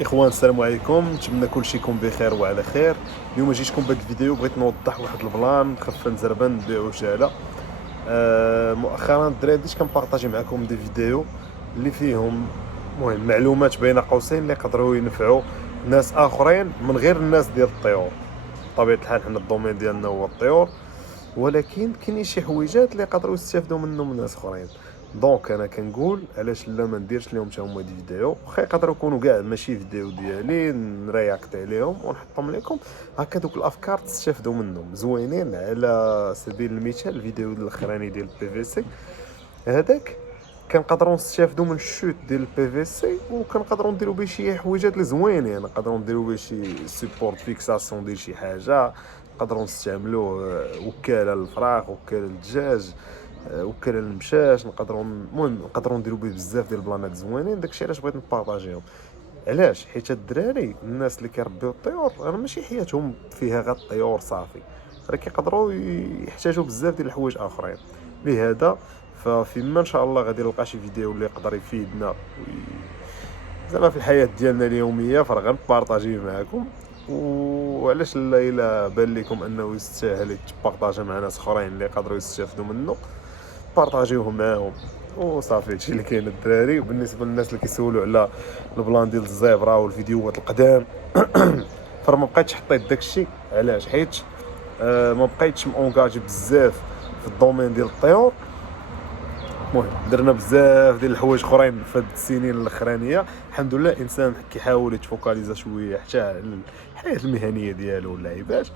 اخوان السلام عليكم، نتمنى كلشي يكون بخير وعلى خير. اليوم جيتكم بهذا الفيديو، بغيت نوضح واحد البلان خفه نزربه نديرو شاله. مؤخرا الدراري بديت كنبارطاجي معكم دي فيديو اللي فيهم مهم معلومات بين قوسين اللي يقدروا ينفعوا ناس اخرين من غير الناس ديال الطيور. بطبيعه الحال حنا الدومين ديالنا هو الطيور، ولكن كاينين شي حويجات اللي يقدروا يستافدوا منهم ناس اخرين. دونك انا كنقول علاش لا ما نديرش لهم حتى هما دي فيديو، واخا يقدروا يكونوا كاع ماشي فيديو ديالي نرياكت عليهم ونحطهم لكم هكا. دوك الافكار تستافدوا منهم زوينين. على سبيل المثال الفيديو الاخراني ديال البي في سي هذاك كنقدروا نستافدوا من الشوت ديال البي في سي، وكنقدروا نديروا به شي حويجات اللي زوينين. نقدروا نديروا به شي سيبورت فيكساسيون ديال شي حاجه، نقدروا نستعملوه وكاله للفراخ، وكاله للدجاج، وكاله للمشاش. المهم نقدروا نديروا به بزاف ديال البلانات زوينين. داكشي علاش بغيت نبارطاجيهم. علاش؟ حيت الدراري الناس اللي كيربيو الطيور راه ماشي حياتهم فيها غير الطيور صافي، راه كيقدروا يحتاجوا بزاف ديال الحوايج اخرين. لهذا ففيما ان شاء الله غادي نلقى شي فيديو اللي يقدر يفيدنا زعما في الحياه ديالنا اليوميه، فراه غنبارطاجيه معكم. وعلاش لا الا بان لكم انه يستاهل يتبارطاجا مع ناس اخرين اللي يقدروا يستافدوا منه، بارطاجيوه معاهم وصافي. هادشي اللي كاين الدراري. وبالنسبه للناس اللي كيسولوا على البلان ديال الزيبرا والفيديوهات القدام فراه ما بقيتش حطيت داكشي. علاش؟ حيت ما بقيتش مونجاجي بزاف في الدومين ديال الطيور. المهم درنا بزاف ديال الحوايج اخرين في هاد السنين الاخرانيه. الحمد لله الانسان كيحاول يتفوكاليزا شويه حتى على الحياه المهنيه ديالو واللعيبات.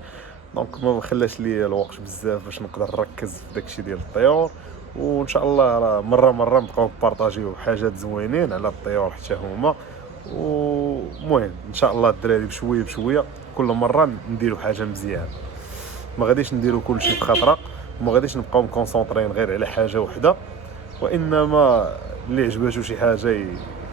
دونك ما خلاش لي الوقت بزاف باش نقدر نركز في داكشي ديال الطيور. وان شاء الله راه مره نبقاو نبارطاجيو حاجات زوينين على الطيور حتى هما. ومهم ان شاء الله الدراري بشويه كل مره نديروا حاجه مزيان. ما غاديش نديروا كلشي في خطره، وما غاديش نبقاو مكونسونطرين غير على حاجه وحده، وانما اللي عجباتو شي حاجه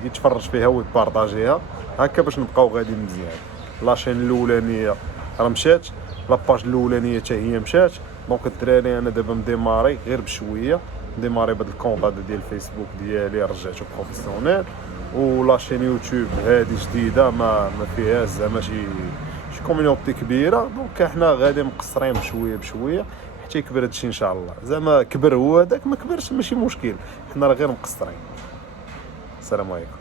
يتفرج فيها ويبارطاجيها هكا باش نبقاو غاديين مزيان. لاشين الاولانيه راه مشات، لاباج الاولانيه حتى هي مشات. دونك الدراري انا دابا مديماري غير بشويه، مديماري بهاد الكونط هذا ديال الفيسبوك ديالي رجعته بروفيسيونيل، ولاشين يوتيوب هذه جديده ما فيهاش زعما شي كوميونيتي كبيره. دونك احنا غادي مقصرين بشويه حتى يكبر هادشي ان شاء الله. زعما كبر هو هذاك، ما كبرش ماشي مشكل، حنا راه غير مقصرين. السلام عليكم.